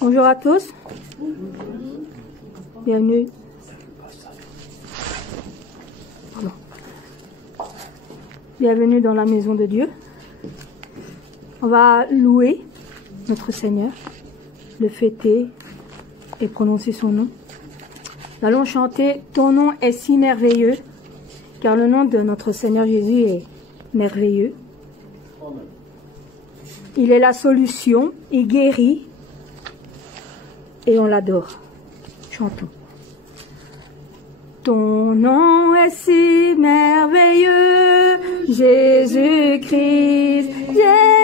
Bonjour à tous. Bienvenue. Pardon. Bienvenue dans la maison de Dieu. On va louer notre Seigneur, le fêter et prononcer son nom. Nous allons chanter « Ton nom est si merveilleux », car le nom de notre Seigneur Jésus est merveilleux. Il est la solution, il guérit et on l'adore. Chantons. Ton nom est si merveilleux, Jésus-Christ,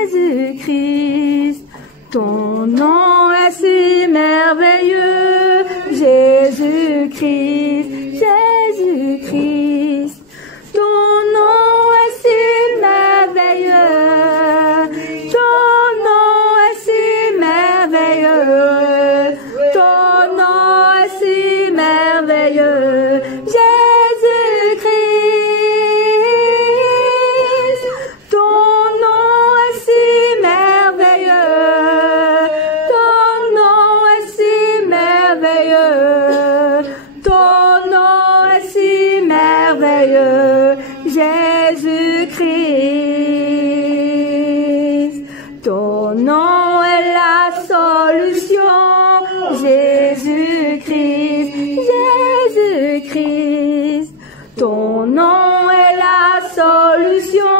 Jésus-Christ. Ton nom est si merveilleux, Jésus-Christ, Jésus-Christ. Ton nom est si merveilleux, ton nom est si merveilleux, ton nom est si merveilleux, Jésus-Christ. Ton nom est si merveilleux, ton nom est si merveilleux, ton nom est si merveilleux, Jésus-Christ. Ton nom est la solution, Jésus-Christ, Jésus-Christ. Ton nom est la solution,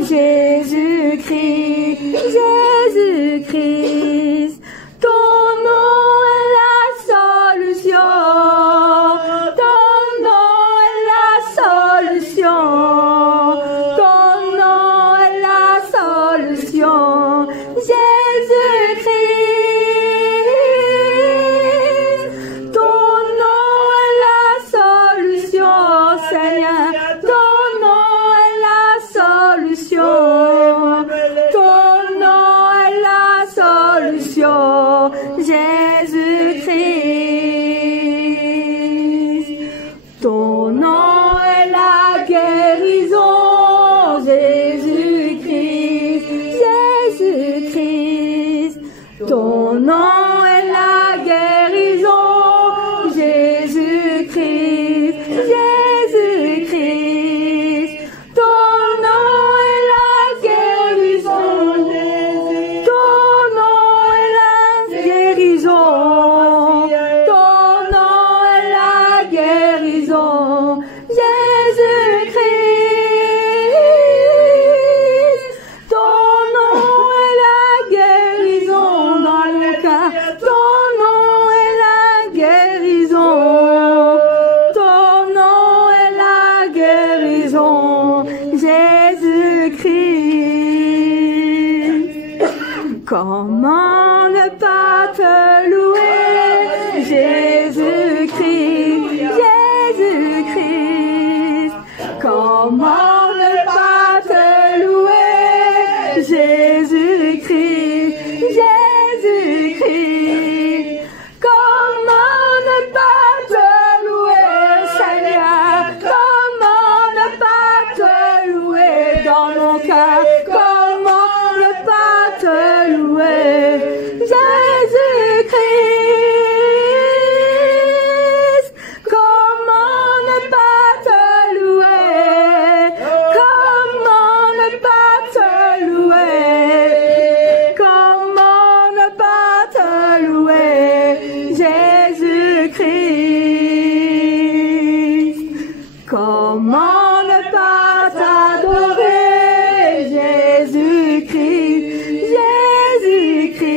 Jésus-Christ, Jésus-Christ. Ton nom est la solution, ton nom est la solution, ton nom est la solution, Jésus-Christ. Ton nom est la solution, Seigneur, ton nom est la solution, ton nom est la solution, Jésus-Christ. Ton nom est la guérison, Jésus-Christ, Jésus-Christ. Ton nom est la guérison, Jésus-Christ, Jésus-Christ. Ton nom est la guérison, ton nom est la guérison, ton nom est la guérison, Jésus-Christ. Ton nom est la guérison dans le cœur, ton nom est la guérison, ton nom est la guérison, Jésus-Christ. Comment ne pas te louer, Jésus-Christ, Jésus-Christ. Comment ne pas te louer, Jésus-Christ, Jésus-Christ. Comment ne pas te louer, Seigneur, comment ne pas te louer dans mon cœur, comment ne pas te louer, Jésus-Christ. Comment ne pas te louer, comment ne pas te louer, comment ne pas te louer, Jésus-Christ. Comment ne pas t'adorer, Jésus-Christ, Jésus-Christ.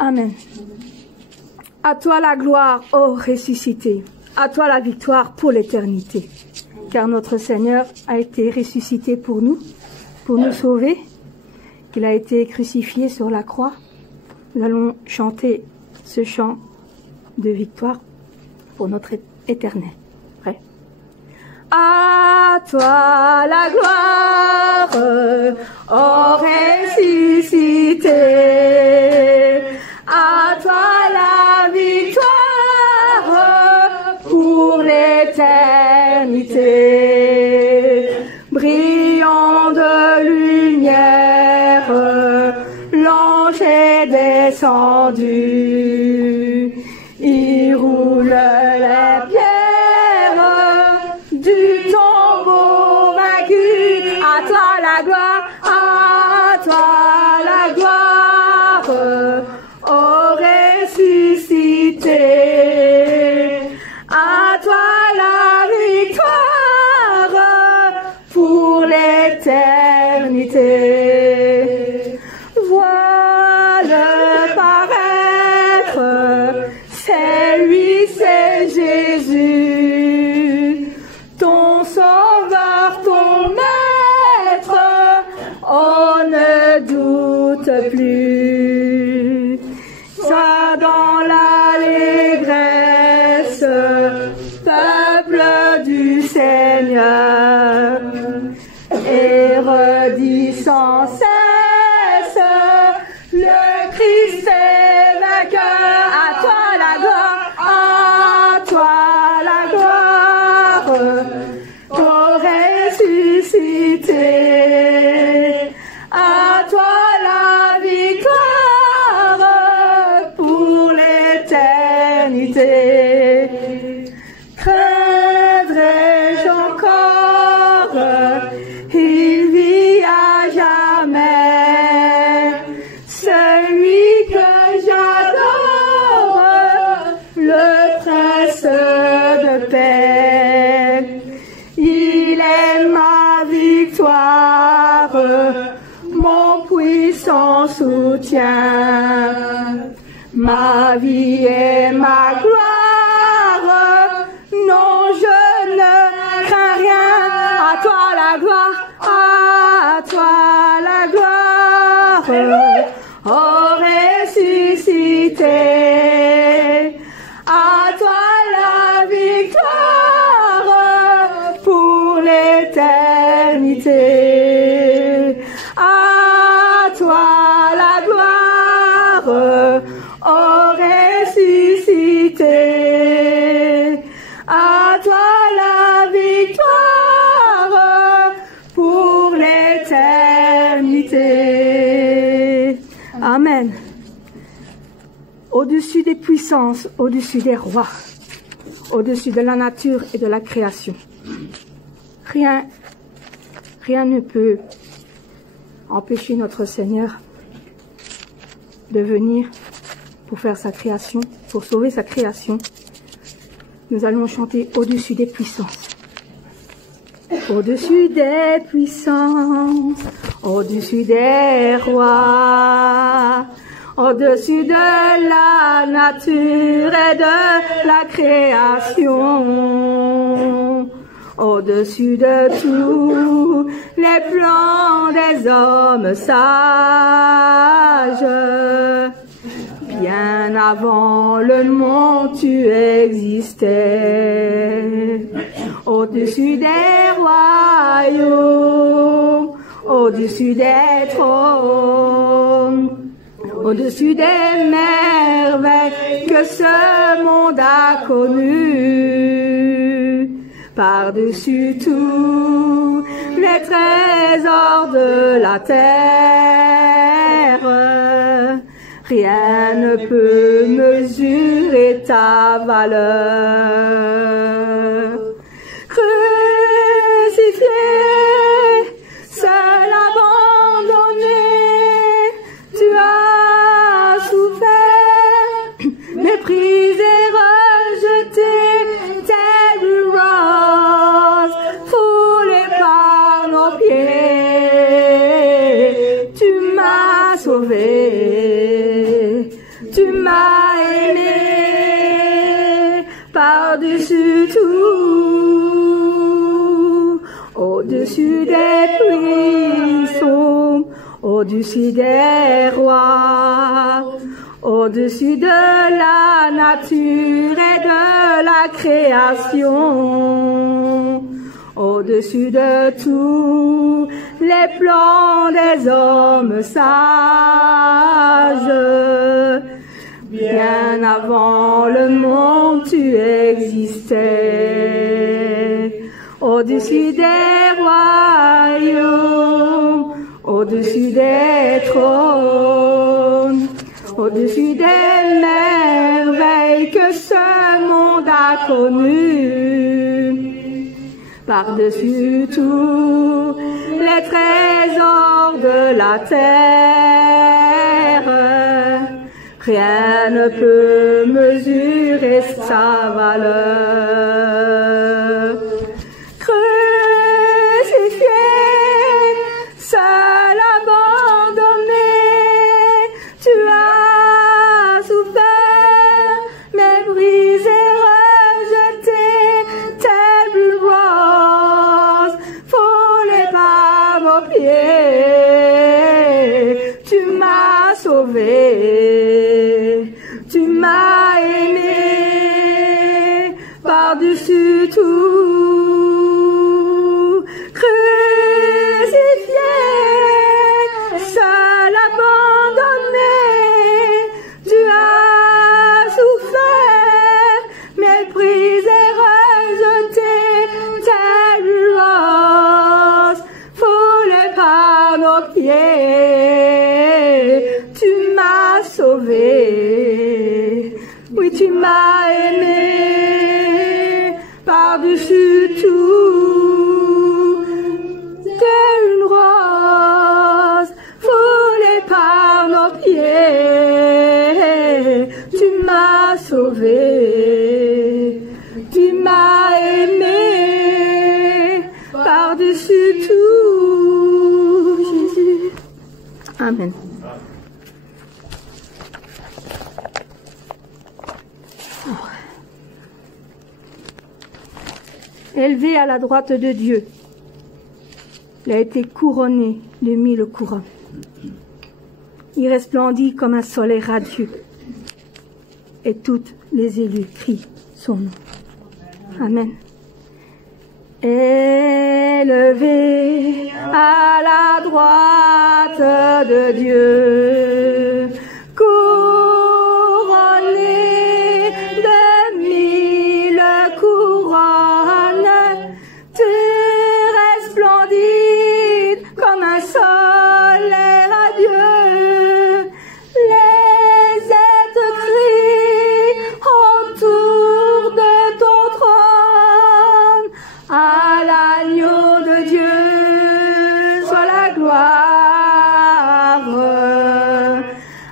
Amen. À toi la gloire, ô ressuscité. À toi la victoire pour l'éternité. Car notre Seigneur a été ressuscité pour nous sauver. Il a été crucifié sur la croix. Nous allons chanter ce chant de victoire pour notre éternel. Prêt? À toi la gloire, ô ressuscité. À toi la victoire pour l'éternité. Brillant de lumière, l'ange est descendu. Il roule les pierres du tombeau vaincu. À toi la gloire, à toi la gloire, ô ressuscité. À toi la victoire pour l'éternité. Vois-le paraître, c'est lui, c'est Jésus, ton sauveur, ton maître, on ne doute plus. Sois dans l'allégresse, peuple du Seigneur, et redis sans cesse, le Christ est vainqueur. À toi la gloire, à toi la gloire, ô ressuscité. À toi la victoire pour l'éternité. Craindrai-je encore, il vit à jamais, celui que j'adore, le prince de paix. Il est ma victoire, mon puissant soutien, ma vie et ma gloire. Non, je ne crains rien. À toi la gloire, à toi la gloire, ô ressuscité. À toi la victoire pour l'éternité. À toi la gloire, ô ressuscité. À toi la victoire pour l'éternité. Amen. Au-dessus des puissances, au-dessus des rois, au-dessus de la nature et de la création, rien ne peut empêcher notre Seigneur de venir pour faire sa création, pour sauver sa création. Nous allons chanter au-dessus des puissances. Au-dessus des puissances, au-dessus des rois, au-dessus de la nature et de la création, au-dessus de tous les plans des hommes sages. Bien avant le monde, tu existais. Au-dessus des royaumes, au-dessus des trônes, au-dessus des merveilles que ce monde a connues. Par-dessus tous les trésors de la terre, rien ne peut mesurer ta valeur. Crucifié, seul abandonné, tu as souffert, méprisé, rejeté, tel une rose foulée par nos pieds. Tu m'as sauvé. Tu m'as aimé par-dessus tout, au-dessus des buissons, au-dessus des rois, au-dessus de la nature et de la création, au-dessus de tous les plans des hommes sages. Bien avant le monde, tu existais, au-dessus des royaumes, au-dessus des trônes, au-dessus des merveilles que ce monde a connues, par-dessus tous les trésors de la terre. Rien ne peut mesurer sa valeur. Crucifié, seul abandonné, tu as souffert, méprisé, rejeté, tel une rose foulée par vos pieds. Tu m'as sauvé. Tu m'as aimé par-dessus tout, crucifié, seul abandonné, tu as souffert, méprisé, rejeté, tel une rose foulée par nos pieds. Tu m'as sauvé. Oui, tu m'as aimé par-dessus tout, telle une rose foulée par nos pieds. Tu m'as sauvé, tu m'as aimé par-dessus tout, Jésus. Amen. Élevé à la droite de Dieu, il a été couronné de 1000 couronnes. Il resplendit comme un soleil radieux, et toutes les élus crient son nom. Amen. Élevé à la droite de Dieu, couronné de 1000 couronnes, tu resplendis comme un soleil radieux. Les êtres crient autour de ton trône. À l'agneau de Dieu soit la gloire.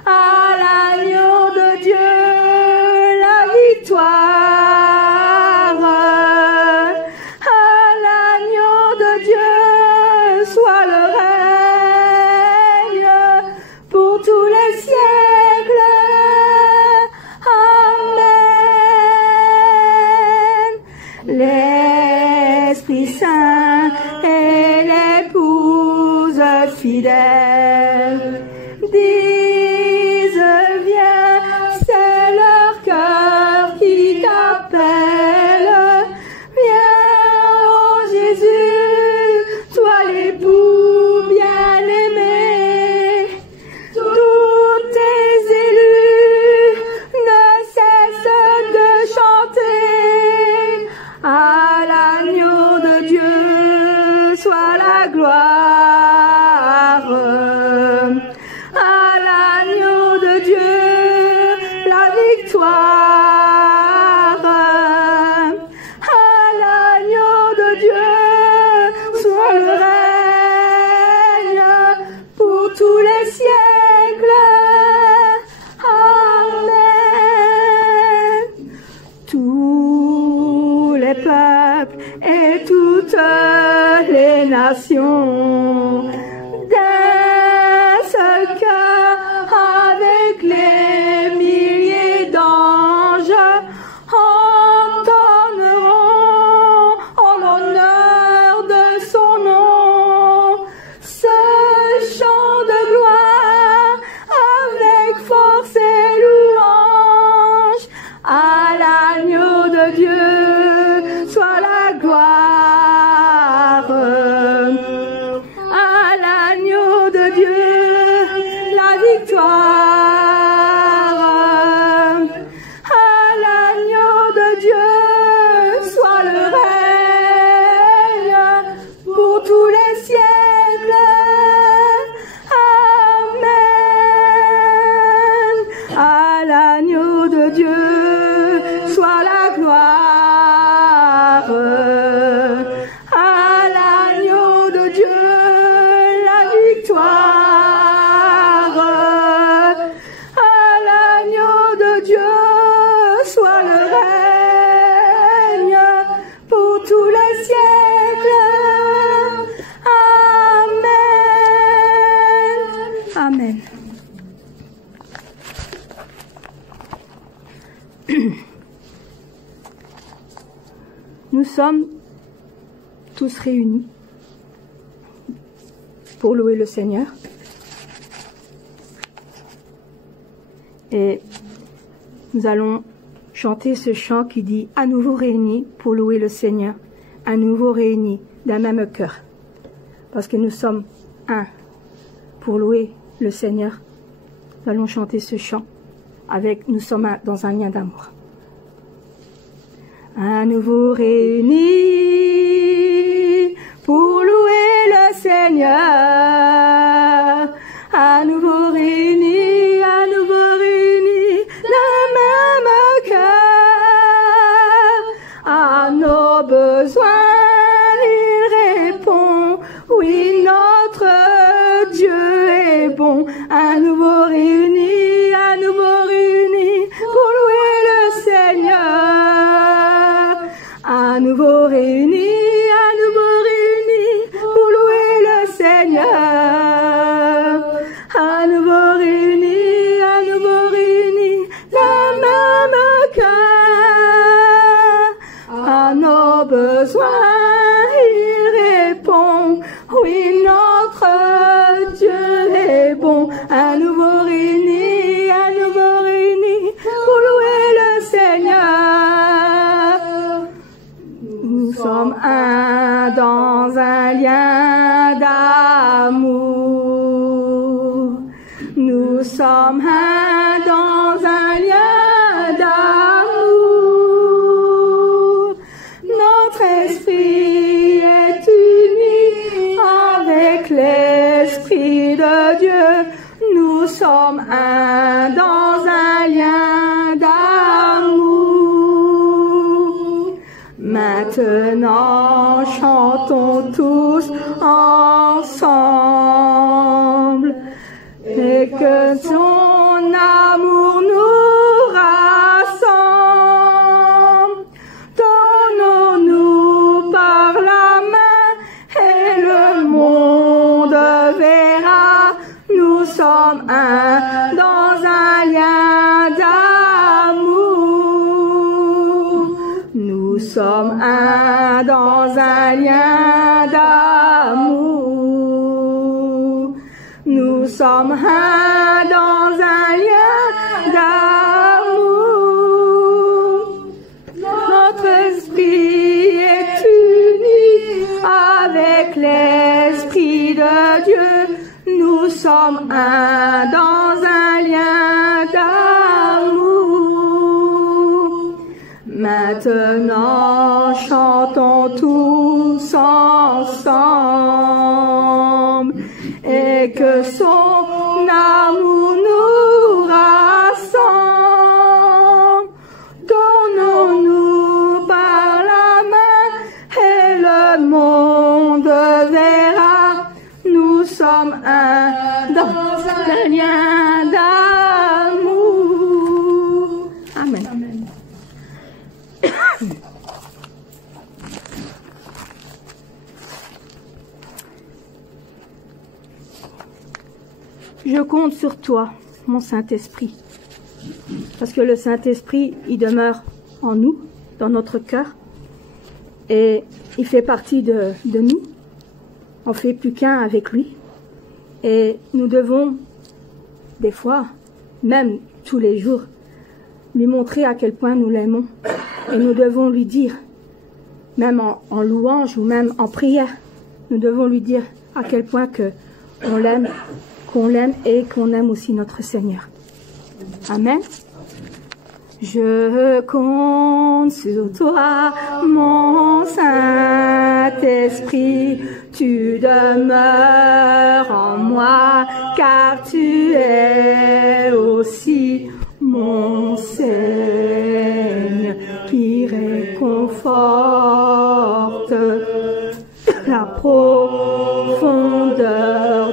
À l'agneau de Dieu la victoire. À l'agneau de Dieu soit le règne pour tous les siècles. Amen. L'Esprit Saint et l'épouse fidèle disent viens, c'est leur cœur qui t'appelle. Viens, oh Jésus, toi l'époux bien-aimé. Tous tes élus ne cessent de chanter. À l'agneau de Dieu soit la gloire. À l'agneau de Dieu la victoire. À l'agneau de Dieu soit le règne pour tous les siècles. Amen. Tous les peuples et toutes les nations d'un seul cœur avec les Nous sommes tous réunis pour louer le Seigneur. Et nous allons chanter ce chant qui dit « À nouveau réunis pour louer le Seigneur, à nouveau réunis d'un même cœur. » Parce que nous sommes un pour louer le Seigneur. Nous allons chanter ce chant avec « Nous sommes un, dans un lien d'amour ». À nouveau réunis pour louer le Seigneur, à nouveau réunis, le même cœur, à nos besoins il répond, oui notre Dieu est bon, à nouveau réunis pour louer le Seigneur. À nouveau réunis pour louer le Seigneur. À nouveau réunis, le même cœur. À nos besoins il répond, oui notre Dieu est bon. À nouveau réunis pour louer le Seigneur. Nous sommes un dans un lien d'amour. Nous sommes un dans un lien d'amour. Notre esprit est uni avec l'Esprit de Dieu. Nous sommes un dans un lien d'amour. Maintenant, chantons tous ensemble et que son amour nous rassemble. Donnons-nous par la main et le monde verra. Nous sommes un dans un lien d'amour. Nous sommes un dans un lien d'amour. Nous sommes un dans un lien d'amour. Notre esprit est uni avec l'Esprit de Dieu. Nous sommes un dans un lien d'amour. Maintenant, chantons tous ensemble et que son amour nous rassemble. Donnons-nous par la main et le monde verra. Nous sommes un dans un lien d'amour. Amen. Amen. Je compte sur toi, mon Saint-Esprit, parce que le Saint-Esprit, il demeure en nous, dans notre cœur, et il fait partie de nous. On fait plus qu'un avec lui, et nous devons, des fois, même tous les jours, lui montrer à quel point nous l'aimons, et nous devons lui dire, même en louange ou même en prière, nous devons lui dire à quel point que on l'aime, qu'on l'aime et qu'on aime aussi notre Seigneur. Amen. Je compte sur toi, mon Saint-Esprit, tu demeures en moi, car tu es aussi mon Seigneur qui réconforte la profondeur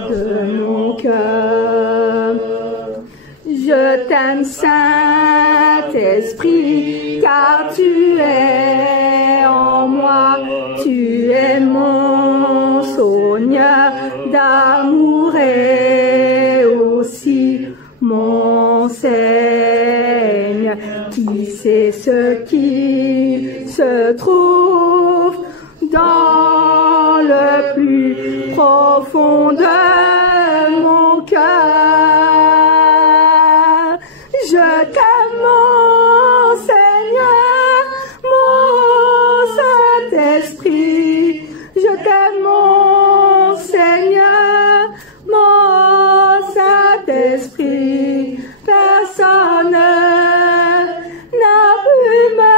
de mon cœur. Je t'aime, Saint-Esprit, car tu es en moi, tu es mon Seigneur d'amour et aussi mon Seigneur, qui sait ce qui se trouve dans le plus profond de mon cœur. Je t'aime, mon Seigneur, mon Saint-Esprit. Je t'aime, mon Seigneur, mon Saint-Esprit. Personne n'a pu me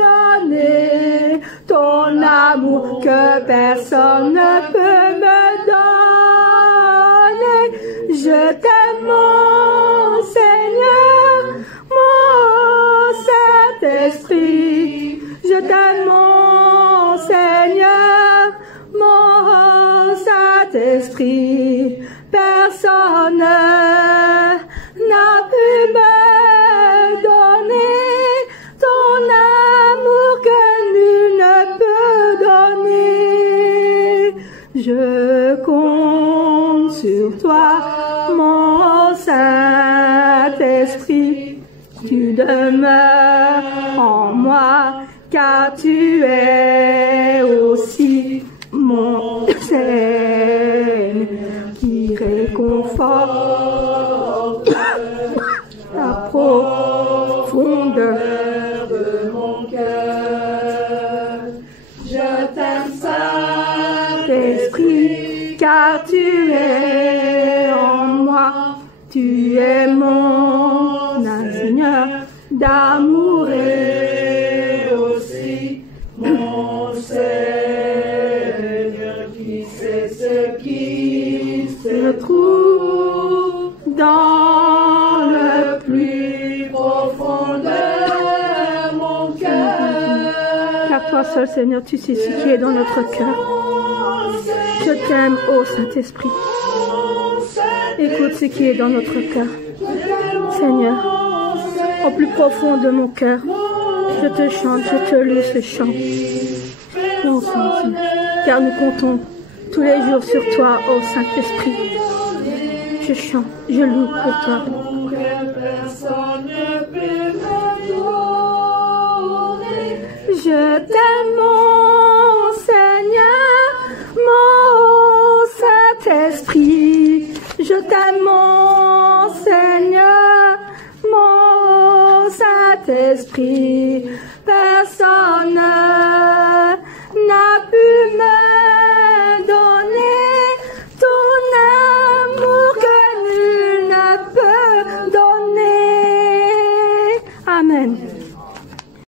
donner ton amour que personne ne peut me donner. Je t'aime, mon Seigneur, mon Saint-Esprit. Je t'aime, mon Seigneur, mon Saint-Esprit. Personne n'a pu me donner ton amour que nul ne peut donner. Je compte sur toi, mon Saint-Esprit. Tu demeures en moi, car tu es aussi mon Seigneur qui réconforte la profondeur de mon cœur. Je t'aime, Saint-Esprit, car tu es en moi, tu es mon Seigneur d'amour et aussi mon Seigneur qui sait ce qui se trouve dans le plus profond de mon cœur. Car toi seul, Seigneur, tu sais ce qui est dans notre cœur. Je t'aime, ô Saint-Esprit. Écoute ce qui est dans notre cœur. Seigneur, au plus profond de mon cœur, je te chante, je te loue ce chant. Ô Saint-Esprit, car nous comptons tous les jours sur toi, ô Saint-Esprit. Je chante, je loue pour toi. Je t'aime, mon Seigneur, mon Saint-Esprit. Je t'aime, mon Seigneur, mon Saint-Esprit. Personne n'a pu me